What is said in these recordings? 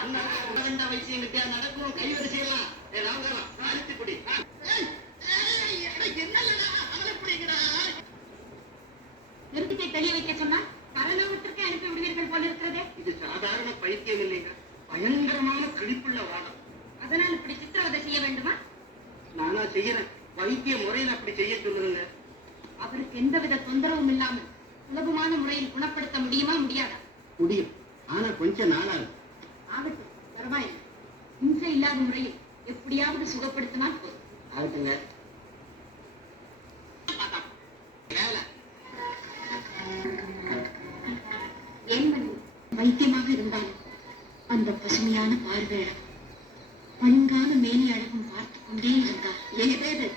அண்ணா உடந்த வயசு எங்கிட்ட நடக்கும் கைவரிசை எல்லாம் பிடிக்கடா நிறுத்திக்கை தெளிய வைக்க சொன்னா பரலோகத்திற்கு அனுப்பி விடுவீர்கள் போல இருக்கிறதே. இது சாதாரண பைத்தியம் இல்லைங்க. பயங்கரமான கிழிப்புள்ள வாதம். அதனால் இப்படி சித்திரவதை செய்ய வேண்டுமா? நானா செய்யறேன். வைத்திய முறையில் அப்படி செய்ய சொல்லுங்க. அவருக்கு எந்தவித தொந்தரவும் இல்லாமல் சுலபமான முறையில் குணப்படுத்த முடியுமா? முடியாதா? முடியும். ஆனா கொஞ்ச நாளாகும். ஆகட்டும் பரவாயில்லை இம்சை இல்லாத முறையில் எப்படியாவது சுகப்படுத்தினால் போதும். ஆகட்டுங்க. வைத்தியமாக இருந்தாலும் அந்த பசுமையான பார்வையிடம் பண்கான மேனி அழகும் பார்த்து கொண்டே இருந்தார். ஏதேது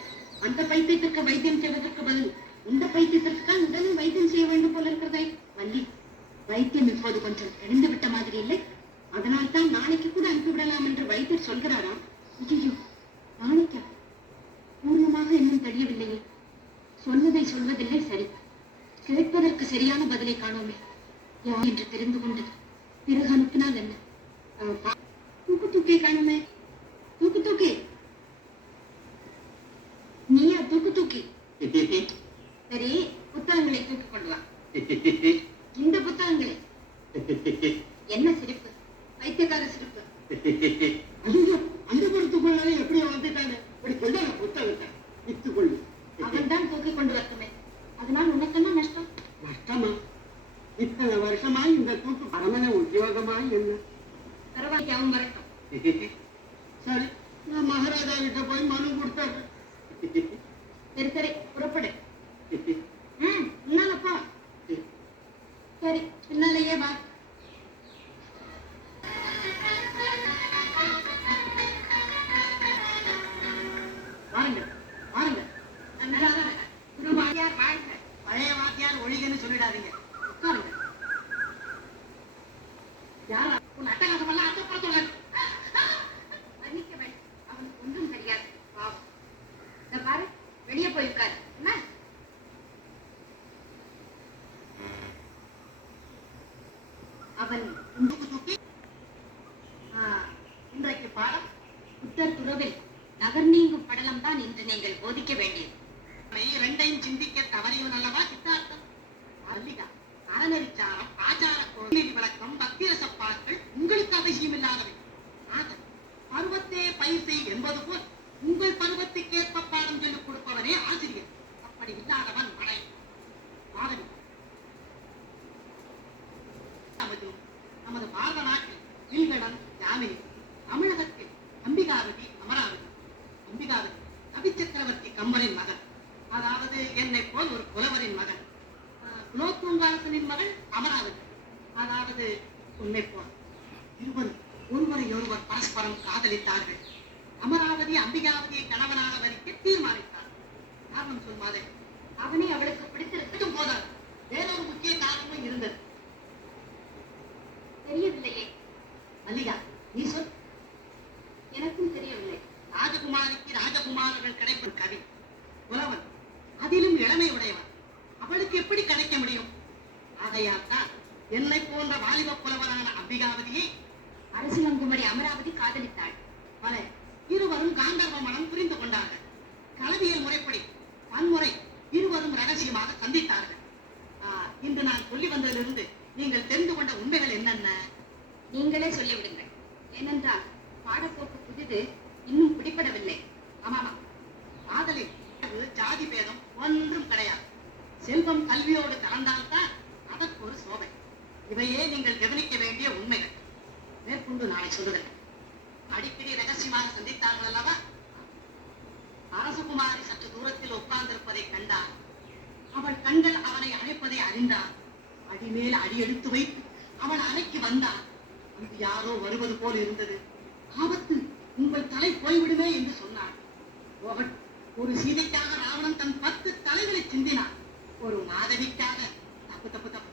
அந்த பைத்தியத்திற்கு வைத்தியம் செய்வதற்கு பதில் இந்த பைத்தியத்திற்கு தான் உடனே வைத்தியம் செய்ய வேண்டும் போல இருக்கிறதே. வள்ளி வைத்தியம் இப்போது கொஞ்சம் தெரிந்து விட்ட மாதிரி இல்லை. அதனால் தான் நாளைக்கு கூட அனுப்பிவிடலாம் என்று வைத்தியர் சொல்கிறாராம் ஐயோ நாளைக்கா? பூர்ணமாக இன்னும் தெரியவில்லையே. சொன்னதை சொல்வதில்லை சரி. கிடைப்பதற்கு சரியான பதிலை காணோமே. யார் என்று தெரிந்து கொண்டது. பிறகு அனுப்பினால் என்ன? தூக்கு தூக்கி காணுமே. தூக்கு தூக்கி நீயா தூக்கு தூக்கி சரி புத்தகங்களை தூக்கி கொண்டு வா. இந்த புத்தகங்களை. என்ன சிரிப்பு? வைத்தியக்கார சிரிப்பு ஐயோ அந்த பொறுத்துக்குள்ளாலே எப்படி வந்துட்டாங்க இப்படி கொள்ள புத்தகத்தை வித்து கொள்ளு. அவன் தான் தூக்கி கொண்டு வரட்டுமே. அதனால் உனக்கு என்ன நஷ்டம். நஷ்டமா? இத்தனை வருஷமா இந்த தூக்கு பரமன உத்தியோகமா என்ன? பரவாயில்லை அவன் வரட்டும். சரி நான் மகாராஜா கிட்ட போய் மனு கொடுத்தாரு சரி சரி புறப்படு. ம் முன்னாலப்பா சரி பின்னாலேயே வா. அவன் தூக்கி இன்றைக்கு பாடம் புத்தர் துறவில் நகர் நீங்கும் படலம் தான் இன்று நீங்கள் போதிக்க வேண்டியது. இரண்டையும் சிந்திக்க தவறியவன் அல்லவா சித்தார்த்தம்? அல்லிகா அறநெறிச்சாரம் ஆச்சார கோவில் விளக்கம் பத்திரசப்பாக்கள் உங்களுக்கு அவசியம் இல்லாதவை. பருவத்தே பயிர் செய் என்பது போல் உங்கள் பருவத்துக்கேற்ப பாடம் சொல்லிக் கொடுப்பவனே ஆசிரியர். அம்பிகாவதி அமராவதி அம்பிகாவதி கவி சக்கரவர்த்தி கம்பனின் மகன். அதாவது என்னை போல் ஒரு புலவரின் மகன். குலோத்துங்காரசனின் மகள் அமராவதி. அதாவது உன்னை போல் இருவரும் ஒருவரை ஒருவர் பரஸ்பரம் காதலித்தார்கள். அமராவதி அம்பிகாவதியை கணவனாக வரிக்க தீர்மானித்தார் காரணம் சொல் மாணவர்கள் கிடைப்பது கவி புலவன் அதிலும் இளமை உடையவர் அவளுக்கு எப்படி கிடைக்க முடியும்? ஆகையால் தான் என்னை போன்ற வாலிப புலவரான அம்பிகாவதியை அரசியலங்குமரி அமராவதி காதலித்தாள். பல இருவரும் காந்தர்வ மனம் புரிந்து கொண்டார்கள். கலவியல் முறைப்படி பன்முறை இருவரும் ரகசியமாக சந்தித்தார்கள். இன்று நான் சொல்லி வந்ததிலிருந்து நீங்கள் தெரிந்து கொண்ட உண்மைகள் என்னென்ன? நீங்களே சொல்லிவிடுங்கள். ஏனென்றால் பாடப்போக்கு புதிது இன்னும் பிடிபடவில்லை மேற்கொண்டு அடிக்கடி ரகசியமாக சந்தித்தார்கள் அல்லவா? அரசகுமாரி சற்று தூரத்தில் உட்கார்ந்திருப்பதை கண்டார். அவள் கண்கள் அவனை அழைப்பதை அறிந்தார். அடிமேல் அடியெடுத்து வைத்து அவன் அறைக்கு வந்தார். அங்கு யாரோ வருவது போல் இருந்தது. ஆபத்து உங்கள் தலை போய்விடுமே என்று சொன்னார். போகட்டும். ஒரு சீதைக்காக ராவணன் தன் பத்து தலைகளை சிந்தினான். ஒரு மாதவிக்காக தப்பு தப்பு தப்பு.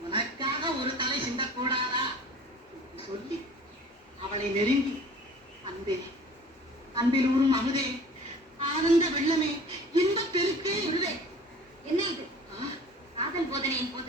உனக்காக ஒரு தலை சிந்தக்கூடாதா? சொல்லி அவளை நெருங்கி அன்பே. அன்பில் ஊறும் அமுதே. ஆனந்த வெள்ளமே. இன்பப் பெருக்கே விடுவே என்ன இது? காதல் போதனையின் போது